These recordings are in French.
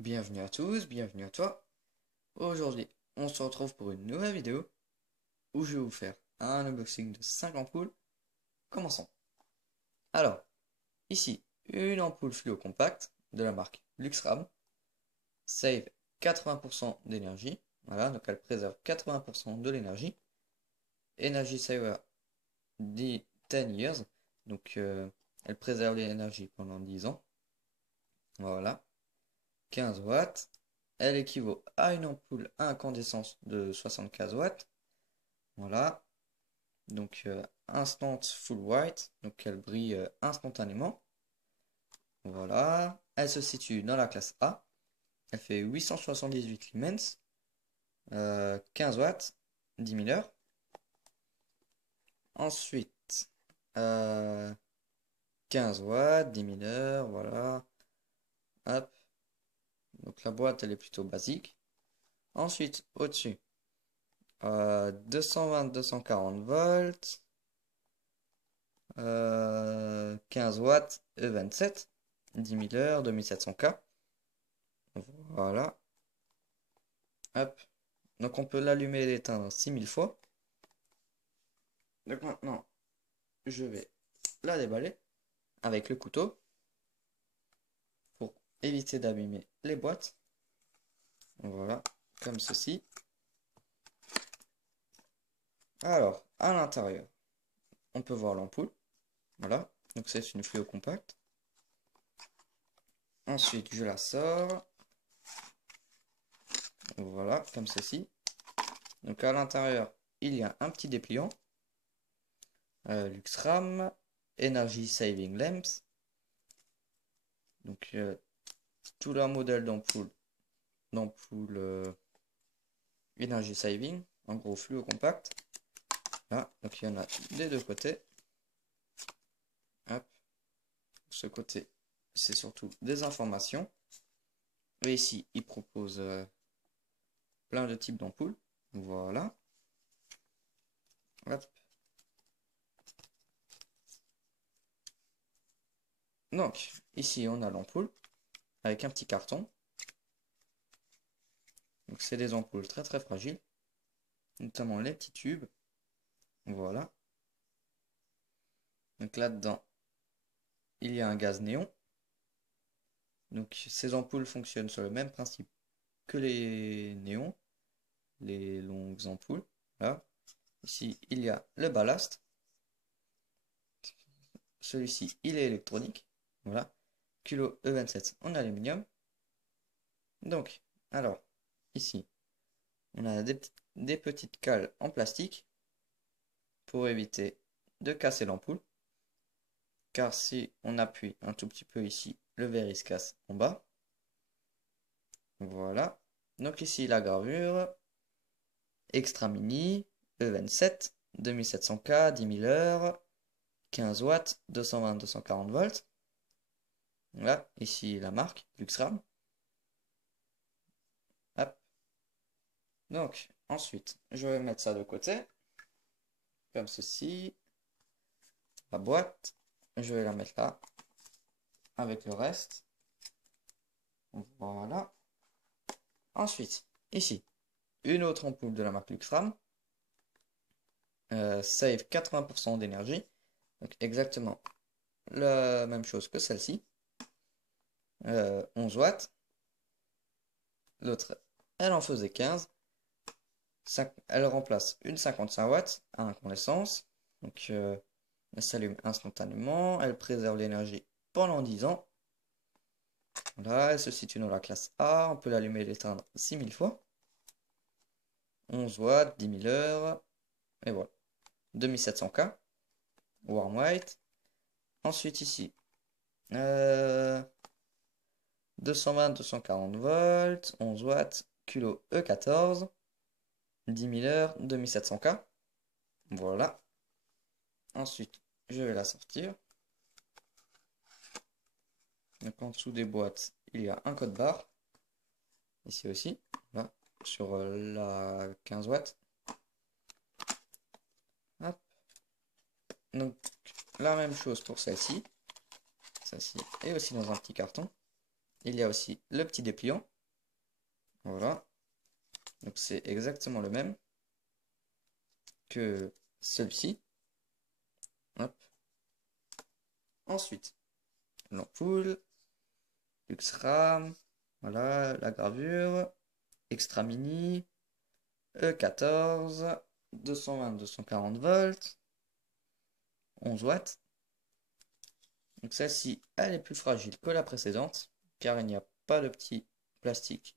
Bienvenue à tous, bienvenue à toi. Aujourd'hui, on se retrouve pour une nouvelle vidéo où je vais vous faire un unboxing de 5 ampoules. Commençons. Alors, ici, une ampoule fluo compacte de la marque Luxram. Save 80% d'énergie. Voilà, donc elle préserve 80% de l'énergie. Energy Saver 10 years. Donc, elle préserve l'énergie pendant 10 ans. Voilà. 15 watts. Elle équivaut à une ampoule à incandescence de 75 watts. Voilà. Donc instant full white. Donc elle brille instantanément. Voilà. Elle se situe dans la classe A. Elle fait 878 lumens. 15 watts. 10 000 heures. Ensuite, euh, 15 watts, 10 000 heures, voilà. Hop. Donc la boîte, elle est plutôt basique. Ensuite, au-dessus, 220-240 volts, 15 watts, E27, 10 000 heures, 2700K. Voilà. Hop. Donc on peut l'allumer et l'éteindre 6000 fois. Donc maintenant, je vais la déballer avec le couteau pour éviter d'abîmer les boîtes. Voilà, comme ceci. Alors, à l'intérieur, on peut voir l'ampoule. Voilà, donc c'est une fluo compacte. Ensuite, je la sors. Voilà, comme ceci. Donc à l'intérieur, il y a un petit dépliant. Luxram, Energy Saving Lamps. Donc tout leur modèle d'ampoule Energy Saving, en gros fluo compact. Là, donc il y en a des deux côtés. Hop. Ce côté, c'est surtout des informations. Et ici, il propose plein de types d'ampoules. Voilà. Hop. Donc, ici, on a l'ampoule avec un petit carton. Donc, c'est des ampoules très très fragiles, notamment les petits tubes. Voilà. Donc là-dedans, il y a un gaz néon. Donc, ces ampoules fonctionnent sur le même principe que les néons, les longues ampoules. Là. Ici, il y a le ballast. Celui-ci, il est électronique. Voilà. Kilo E27 en aluminium. Donc, alors, ici, on a des petites cales en plastique pour éviter de casser l'ampoule. Car si on appuie un tout petit peu ici, le verre il se casse en bas. Voilà. Donc ici, la gravure. Extra mini, E27, 2700K, 10 000 heures, 15 watts, 220-240 volts. Voilà, ici la marque, Luxram. Hop. Donc, ensuite, je vais mettre ça de côté, comme ceci. La boîte, je vais la mettre là, avec le reste. Voilà. Ensuite, ici, une autre ampoule de la marque Luxram. Save 80% d'énergie. Donc, exactement la même chose que celle-ci. 11 watts. L'autre, elle en faisait 15. Elle remplace une 55 watts à incandescence. Donc, elle s'allume instantanément. Elle préserve l'énergie pendant 10 ans. Voilà, elle se situe dans la classe A. On peut l'allumer et l'éteindre 6000 fois. 11 watts, 10 000 heures. Et voilà. 2700K. Warm white. Ensuite, ici, 220-240 volts. 11 watts. Kilo E14. 10 000 heures. 2700K. Voilà. Ensuite, je vais la sortir. Donc en dessous des boîtes, il y a un code barre. Ici aussi, là, sur la 15 watts. Hop. Donc la même chose pour celle-ci. Celle-ci est aussi dans un petit carton. Il y a aussi le petit dépliant Voilà. Donc c'est exactement le même que celui-ci. Hop. Ensuite, l'ampoule, Luxram, voilà, la gravure, Extra Mini, E14, 220-240 volts, 11 watts. Donc celle-ci, elle est plus fragile que la précédente, car il n'y a pas de petit plastique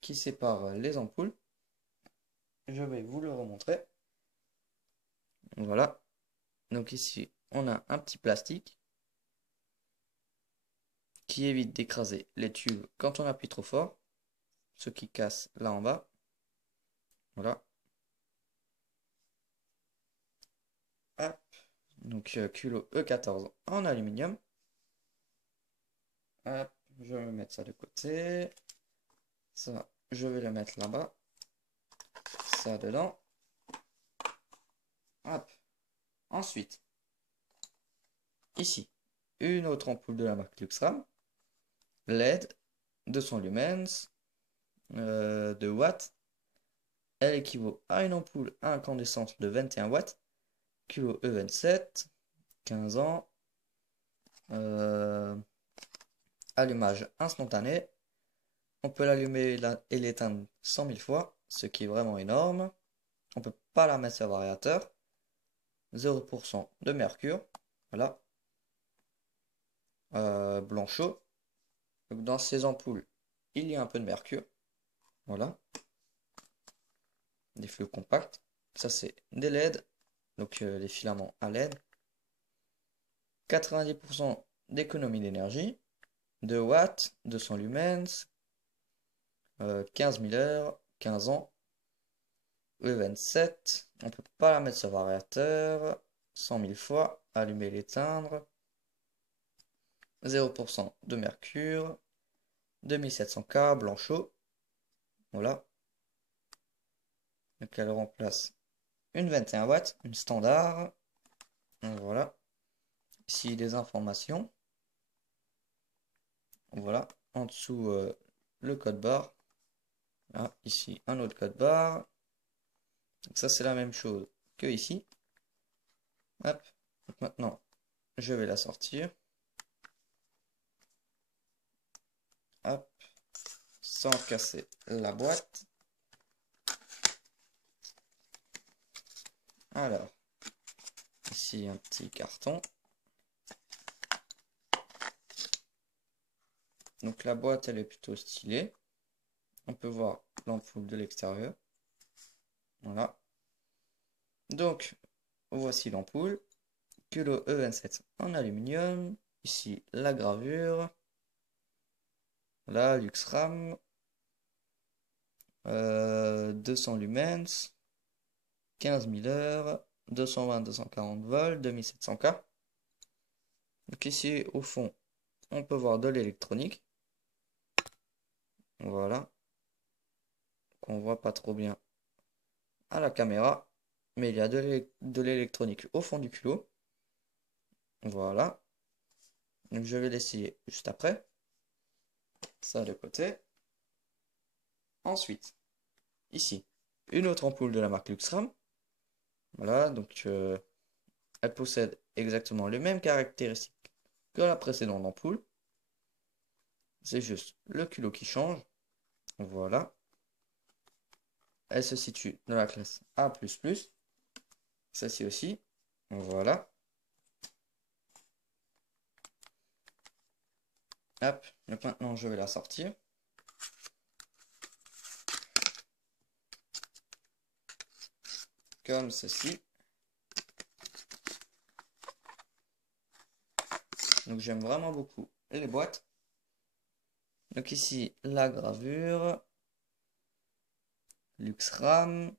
qui sépare les ampoules. Je vais vous le remontrer. Voilà. Donc ici, on a un petit plastique qui évite d'écraser les tubes quand on appuie trop fort, ce qui casse là en bas. Voilà. Hop. Donc culot E14 en aluminium. Hop. Je vais mettre ça de côté. Ça, je vais le mettre là-bas. Ça dedans. Hop. Ensuite, ici, une autre ampoule de la marque Luxram. LED, 200 lumens, 2 watts. Elle équivaut à une ampoule à incandescence de 21 watts. Kilo E27, 15 ans. Allumage instantané. On peut l'allumer et l'éteindre 100 000 fois, ce qui est vraiment énorme. On peut pas la mettre sur variateur. 0% de mercure. Voilà. Blanchot. Donc dans ces ampoules, il y a un peu de mercure. Voilà. Des flux compacts. Ça, c'est des LED. Donc les filaments à LED. 90% d'économie d'énergie. 2 watts, 200 lumens. 15 000 heures, 15 ans. E27. On peut pas la mettre sur variateur. 100 000 fois. Allumer et l'éteindre. 0% de mercure. 2700K, Blanchot. Voilà. Donc elle remplace une 21 watts, une standard. Donc voilà. Ici des informations. Voilà. En dessous le code barre. Là, ici un autre code barre. Donc ça c'est la même chose que ici. Hop. Donc maintenant je vais la sortir. Hop. Sans casser la boîte. Alors. Ici un petit carton. Donc la boîte elle est plutôt stylée. On peut voir l'ampoule de l'extérieur. Voilà. Donc voici l'ampoule. Culot E27 en aluminium. Ici la gravure. Là Luxram. 200 lumens. 15 000 heures. 220-240 volts. 2700K. Donc ici au fond on peut voir de l'électronique. Voilà. Qu'on voit pas trop bien à la caméra. Mais il y a de l'électronique au fond du culot. Voilà. Donc je vais l'essayer juste après. Ça de côté. Ensuite, ici, une autre ampoule de la marque Luxram. Voilà, donc elle possède exactement les mêmes caractéristiques que la précédente ampoule. C'est juste le culot qui change. Voilà. Elle se situe dans la classe A++. Celle-ci aussi. Voilà. Hop. Donc maintenant, je vais la sortir. Comme ceci. Donc j'aime vraiment beaucoup les boîtes. Donc ici, la gravure. Luxram.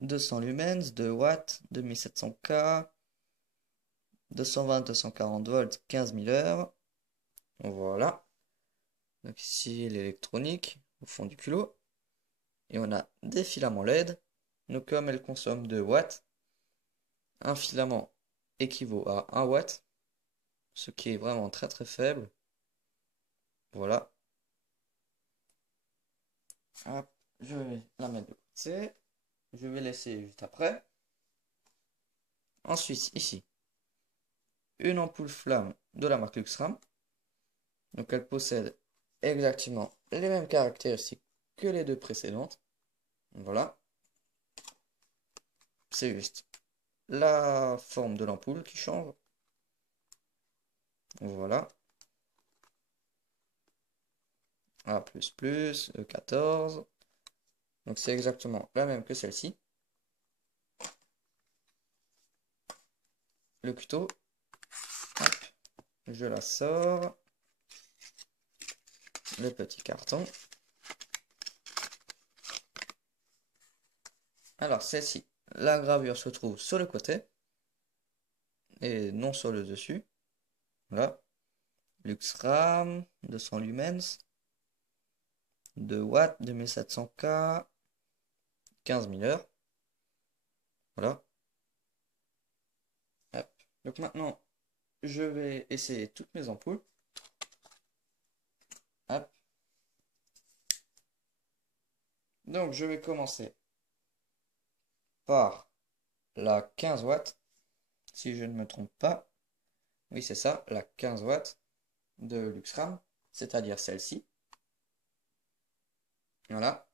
200 lumens, 2 watts, 2700K. 220-240 volts, 15 000 heures. Voilà. Donc ici l'électronique au fond du culot. Et on a des filaments LED. Donc comme elle consomme 2 watts, un filament équivaut à 1 watt. Ce qui est vraiment très très faible. Voilà. Hop, je vais la mettre de côté. Je vais laisser juste après. Ensuite, ici, une ampoule flamme de la marque Luxram. Donc elle possède exactement les mêmes caractéristiques que les deux précédentes. Voilà. C'est juste la forme de l'ampoule qui change. Voilà. A++, E14. Donc c'est exactement la même que celle-ci. Le couteau, hop, je la sors. Le petit carton. Alors celle-ci, la gravure se trouve sur le côté et non sur le dessus. Voilà. Luxram, 200 lumens, 2 watts, 2700K, 15 000 heures. Voilà. Hop. Donc maintenant, je vais essayer toutes mes ampoules. Hop. Donc je vais commencer par la 15 watts, si je ne me trompe pas. Oui, c'est ça, la 15 watts de Luxram, c'est-à-dire celle-ci. Voilà.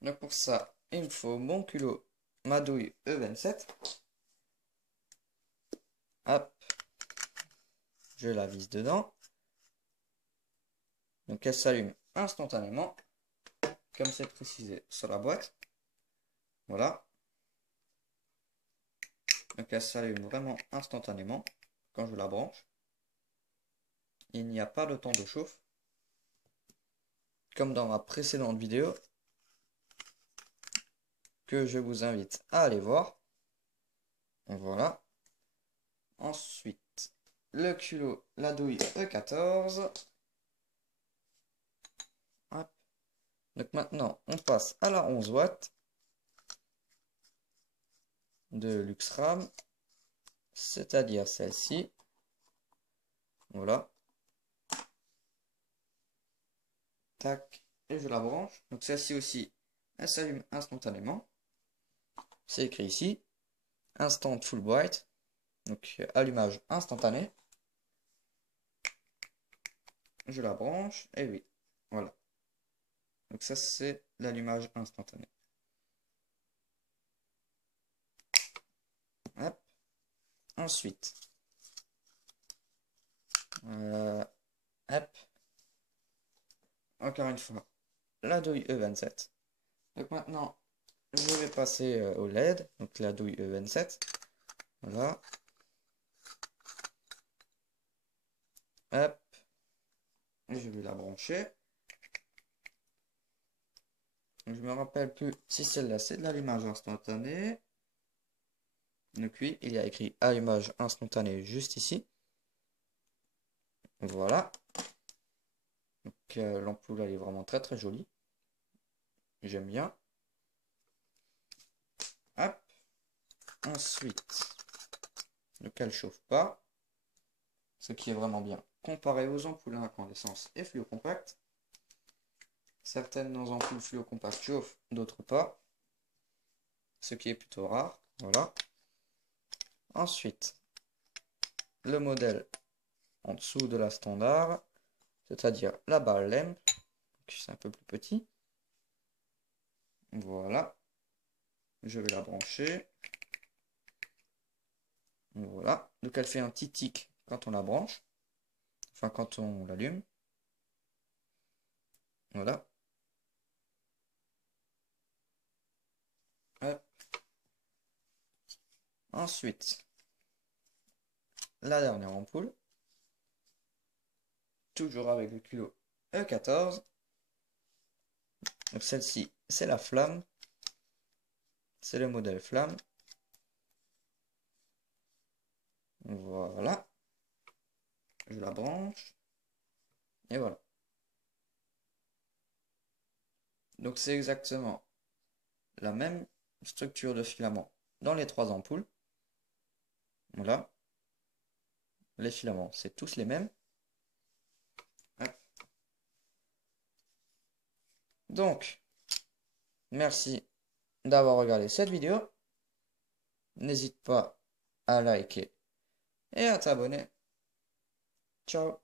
Donc pour ça, il me faut mon culot, ma douille E27. Hop, je la visse dedans. Donc elle s'allume instantanément, comme c'est précisé sur la boîte. Voilà. Donc elle s'allume vraiment instantanément quand je la branche. Il n'y a pas de temps de chauffe. Comme dans ma précédente vidéo, que je vous invite à aller voir. Voilà. Ensuite, le culot, la douille E14. Hop. Donc maintenant, on passe à la 11 watts de Luxram, c'est-à-dire celle-ci. Voilà. Tac. Et je la branche. Donc celle-ci aussi, elle s'allume instantanément. C'est écrit ici. Instant full bright. Donc allumage instantané. Je la branche. Et oui. Voilà. Donc ça c'est l'allumage instantané. Hop. Ensuite. Hop. Encore une fois. La douille E27. Donc maintenant, je vais passer au LED. Donc la douille E27. Voilà. Hop. Et je vais la brancher. Je me rappelle plus si celle-là c'est de l'allumage instantané. Donc oui, il y a écrit allumage instantané juste ici. Voilà. Donc l'ampoule elle est vraiment très très jolie. J'aime bien. Hop. Ensuite, donc elle chauffe pas. Ce qui est vraiment bien. Comparé aux ampoules à incandescence et fluocompact. Certaines de nos ampoules fluocompact chauffent, d'autres pas. Ce qui est plutôt rare. Voilà. Ensuite, le modèle en dessous de la standard, c'est-à-dire la balle lampe, c'est un peu plus petit. Voilà. Je vais la brancher. Voilà. Donc elle fait un petit tic quand on la branche. Enfin quand on l'allume. Voilà. Hop. Ensuite, la dernière ampoule. Toujours avec le culot E14. Donc celle-ci, c'est la flamme. C'est le modèle flamme. Voilà. Je la branche. Et voilà. Donc c'est exactement la même structure de filament dans les trois ampoules. Voilà. Les filaments, c'est tous les mêmes. Hop. Donc, merci d'avoir regardé cette vidéo. N'hésite pas à liker et à t'abonner. Ciao.